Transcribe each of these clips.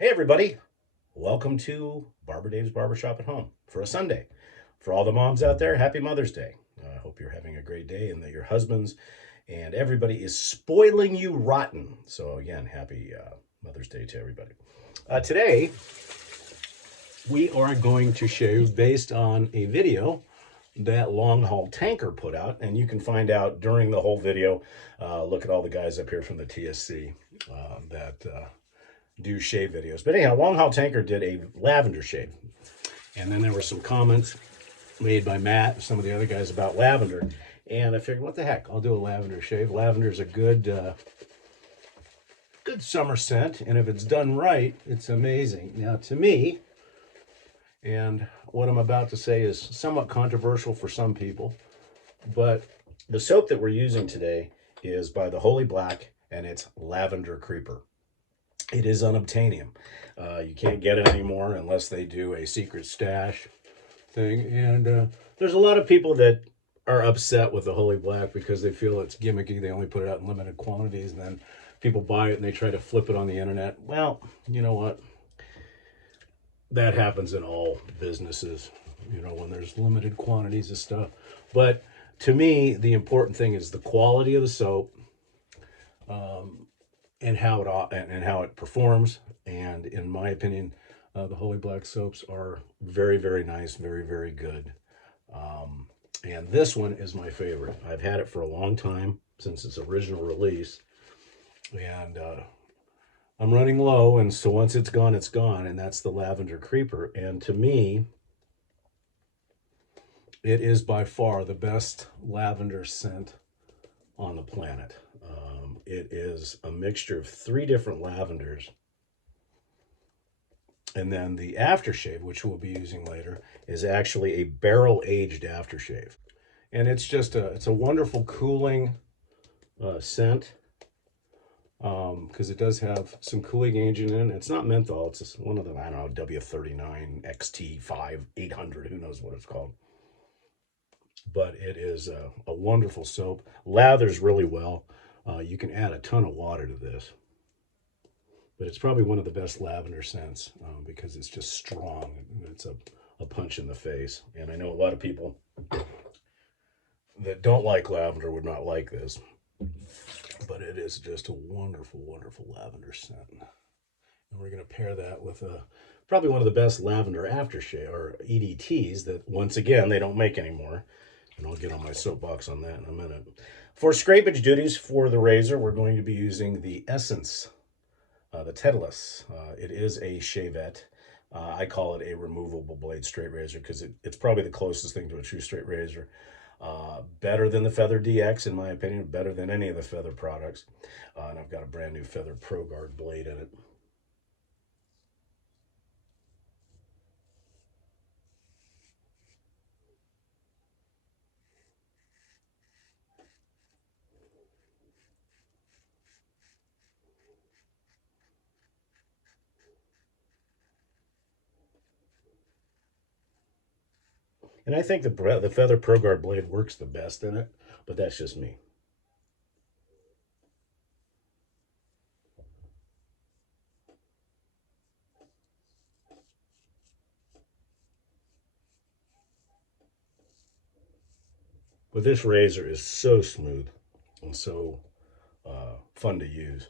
Hey everybody, welcome to Barber Dave's Barbershop at Home for a Sunday. For all the moms out there, happy Mother's Day. I hope you're having a great day and that your husbands and everybody is spoiling you rotten. So again, happy Mother's Day to everybody. Today, we are going to shave based on a video that Long Haul Tanker put out, and you can find out during the whole video. Look at all the guys up here from the TSC that do shave videos. But anyhow, Long Haul Tanker did a lavender shave. And then there were some comments made by Matt and some of the other guys about lavender. And I figured, what the heck, I'll do a lavender shave. Lavender is a good summer scent, and if it's done right, it's amazing. Now, to me, and what I'm about to say is somewhat controversial for some people, but the soap that we're using today is by the Holy Black, and it's Lavender Creeper. It is unobtainium. You can't get it anymore unless they do a secret stash thing. And there's a lot of people that are upset with the Holy Black because they feel it's gimmicky. They only put it out in limited quantities, and then people buy it and they try to flip it on the internet. Well, you know what? That happens in all businesses, when there's limited quantities of stuff. But to me, the important thing is the quality of the soap. And how it performs. And in my opinion, the Holy Black soaps are very, very nice, very, very good. And this one is my favorite. I've had it for a long time, since its original release, and I'm running low, and so once it's gone, it's gone, and that's the Lavender Creeper. And to me, it is by far the best lavender scent on the planet. It is a mixture of 3 different lavenders. And then the aftershave, which we'll be using later, is actually a barrel-aged aftershave. And it's a wonderful cooling scent, because it does have some cooling agent in it. It's not menthol. It's just one of them, I don't know, W39, XT5, 800, who knows what it's called. But it is a wonderful soap. Lathers really well. You can add a ton of water to this. But it's probably one of the best lavender scents because it's just strong. It's a punch in the face. And I know a lot of people that don't like lavender would not like this. But it is just a wonderful, wonderful lavender scent. And we're going to pair that with probably one of the best lavender aftershave, or EDTs, that once again they don't make anymore. And I'll get on my soapbox on that in a minute. For scrapage duties for the razor, we're going to be using the Essence, the Tedless. It is a shavette. I call it a removable blade straight razor because it's probably the closest thing to a true straight razor. Better than the Feather DX, in my opinion, better than any of the Feather products. And I've got a brand new Feather Pro Guard blade in it. And I think the Feather Pro Guard blade works the best in it, but that's just me. But this razor is so smooth and so fun to use.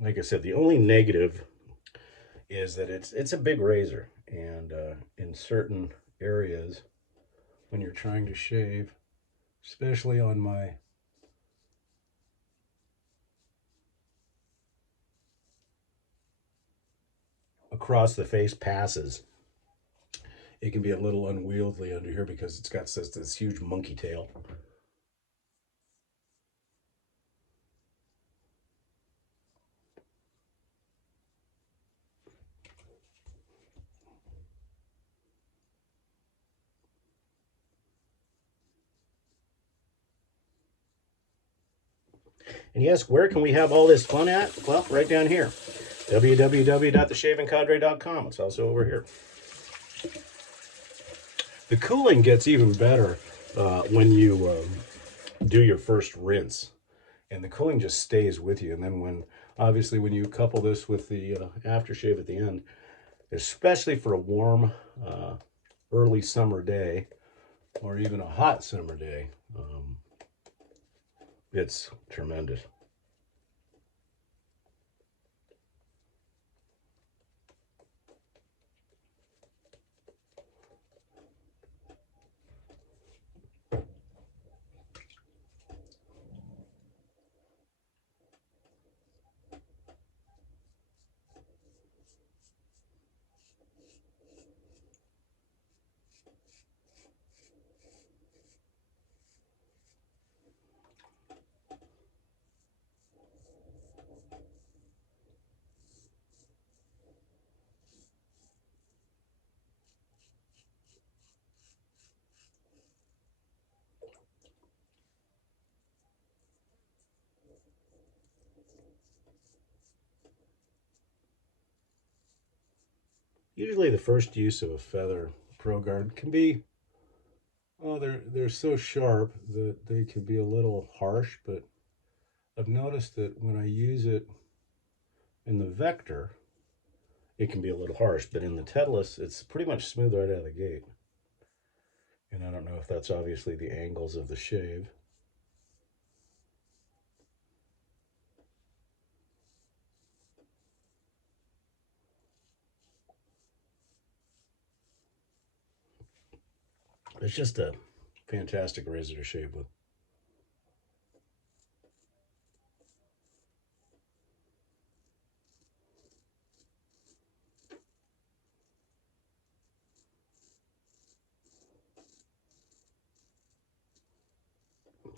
Like I said, the only negative is that it's a big razor, and in certain areas, when you're trying to shave, especially on my across the face passes, it can be a little unwieldy under here because it's got this huge monkey tail. And yes, where can we have all this fun at? Well, right down here. www.theshavingcadre.com. It's also over here. The cooling gets even better when you do your first rinse, and the cooling just stays with you. And then obviously when you couple this with the aftershave at the end, especially for a warm early summer day or even a hot summer day, it's tremendous. Usually the first use of a feather Pro Guard can be, oh, they're so sharp that they can be a little harsh, but I've noticed that when I use it in the Vector, it can be a little harsh, but in the Titleist, it's pretty much smooth right out of the gate. And I don't know if that's obviously the angles of the shave. It's just a fantastic razor to shave with.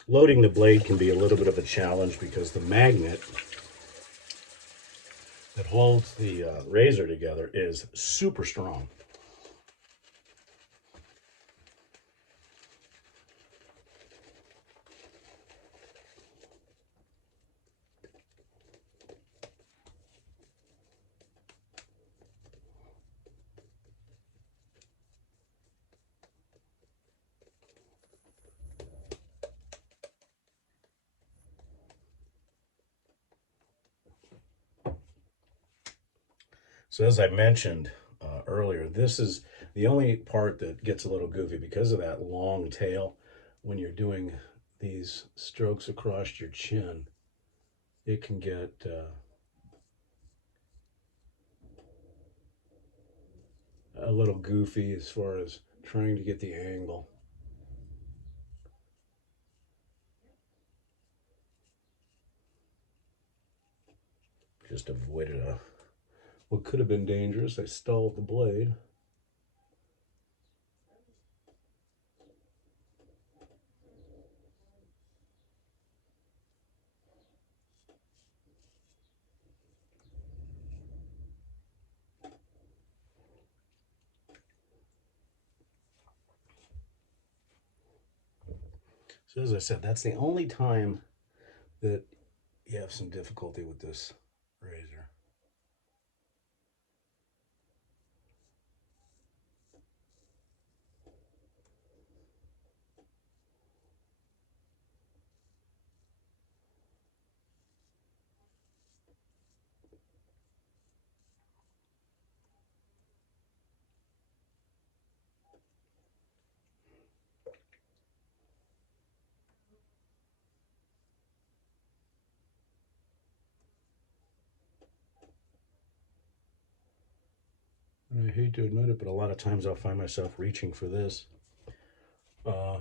Loading the blade can be a little bit of a challenge because the magnet that holds the razor together is super strong. So as I mentioned earlier, this is the only part that gets a little goofy because of that long tail. When you're doing these strokes across your chin, it can get a little goofy as far as trying to get the angle. Just avoided what could have been dangerous. I stalled the blade. So as I said, that's the only time that you have some difficulty with this razor. And I hate to admit it, but a lot of times I'll find myself reaching for this. Uh,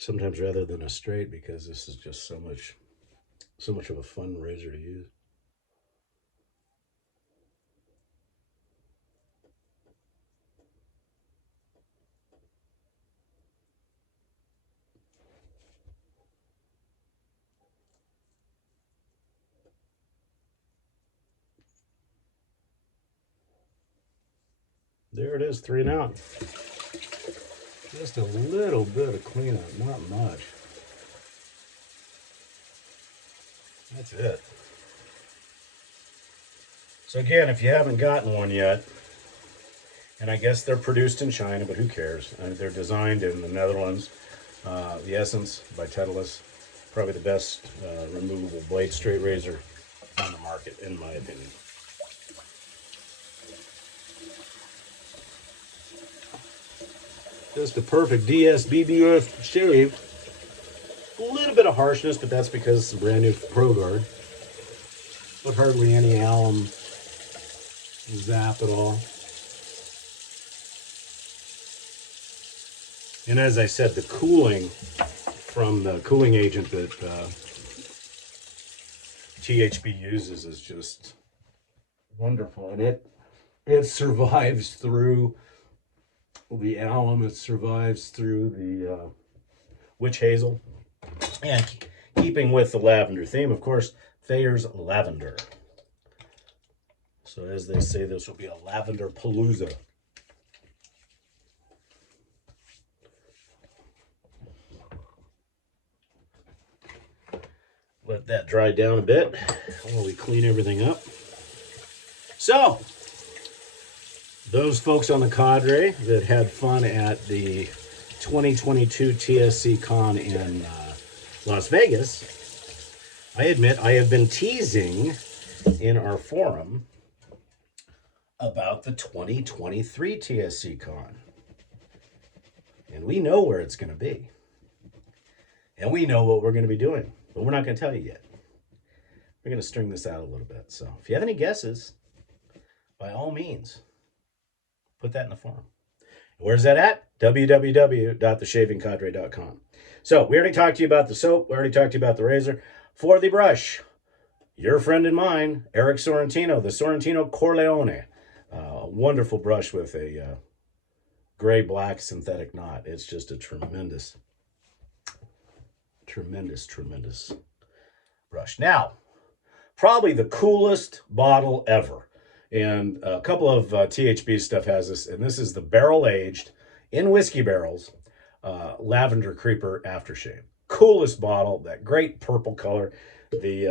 Sometimes rather than a straight because this is just so much of a fun razor to use. There it is, 3 and out. Just a little bit of cleanup, not much. That's it. So again, if you haven't gotten one yet, And I guess they're produced in China, but who cares? They're designed in the Netherlands. The Essence by Titleist, probably the best removable blade straight razor on the market, in my opinion. Just a perfect DSBBF shave. A little bit of harshness, but that's because it's a brand new Pro Guard. But hardly any alum zap at all. And as I said, the cooling from the cooling agent that THB uses is just wonderful. And it survives through the alum, it survives through the witch hazel. And keeping with the lavender theme, of course, Thayer's Lavender. So as they say, this will be a Lavendarpalooza. Let that dry down a bit while we clean everything up. So, those folks on the cadre that had fun at the 2022 TSC Con in Las Vegas, I admit I have been teasing in our forum about the 2023 TSC Con. And we know where it's going to be. And we know what we're going to be doing. But we're not going to tell you yet. We're going to string this out a little bit. So if you have any guesses, by all means, put that in the forum. Where's that at? www.theshavingcadre.com. So we already talked to you about the soap. We already talked to you about the razor. For the brush, your friend and mine, Eric Sorrentino, the Sorrentino Corleone. A wonderful brush with a gray-black synthetic knot. It's just a tremendous brush. Now, probably the coolest bottle ever. And a couple of THB stuff has this, and this is the barrel-aged, in whiskey barrels, Lavender Creeper Aftershave. Coolest bottle, that great purple color. The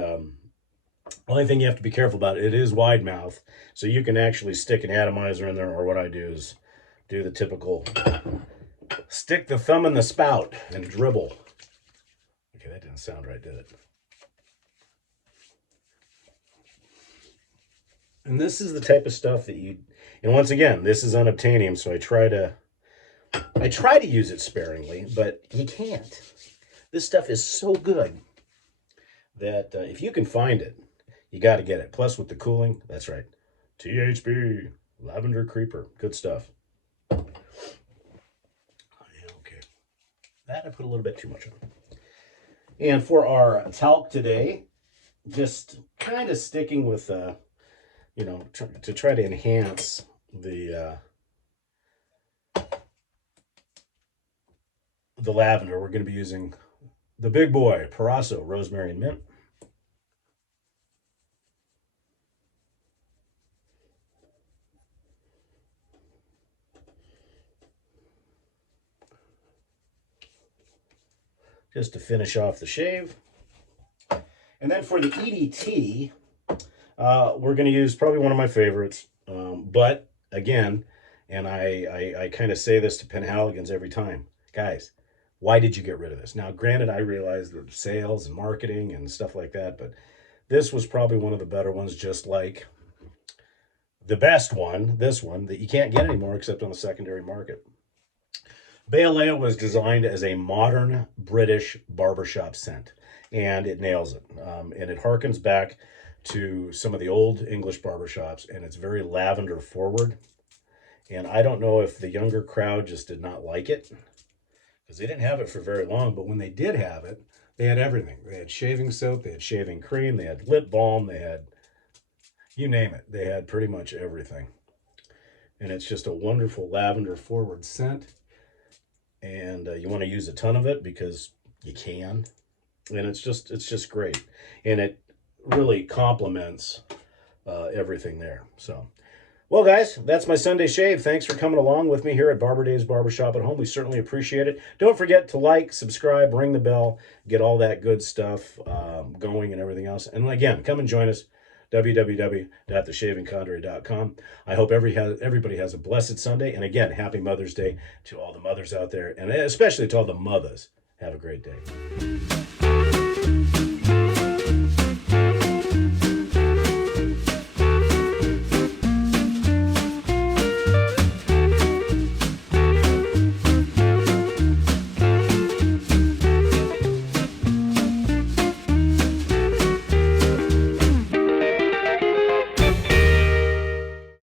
only thing you have to be careful about, it is wide mouth, so you can actually stick an atomizer in there, or what I do is do the typical stick the thumb in the spout and dribble. Okay, that didn't sound right, did it? And this is the type of stuff that you, and once again, this is unobtainium, so I try to use it sparingly, but you can't. This stuff is so good that if you can find it, you got to get it. Plus with the cooling, that's right. THB, Lavender Creeper, good stuff. Okay. That I put a little bit too much on. And for our talc today, just kind of sticking with, you know, to try to enhance the lavender, we're going to be using the big boy, Parasso Rosemary and Mint. Just to finish off the shave. And then for the EDT, we're going to use probably one of my favorites. But again, and I kind of say this to Penhaligans every time, guys, why did you get rid of this? Now, granted, I realize there's sales and marketing and stuff like that, but this was probably one of the better ones, just like the best one, this one, that you can't get anymore except on the secondary market. Bailea was designed as a modern British barbershop scent, and it nails it. And it harkens back to some of the old English barbershops, and it's very lavender forward. And I don't know if the younger crowd just did not like it, because they didn't have it for very long, but when they did have it, they had everything. They had shaving soap, they had shaving cream, they had lip balm, they had, you name it, they had pretty much everything. And it's just a wonderful lavender forward scent. And you want to use a ton of it because you can, and it's just great, and it really complements everything there. So, well, guys, that's my Sunday shave. Thanks for coming along with me here at Barber Dave's Barbershop at Home. We certainly appreciate it. Don't forget to like, subscribe, ring the bell, get all that good stuff going and everything else. And again, come and join us www.theshavingcondre.com. I hope everybody has a blessed Sunday. And again, happy Mother's Day to all the mothers out there, and especially to all the mothers. Have a great day.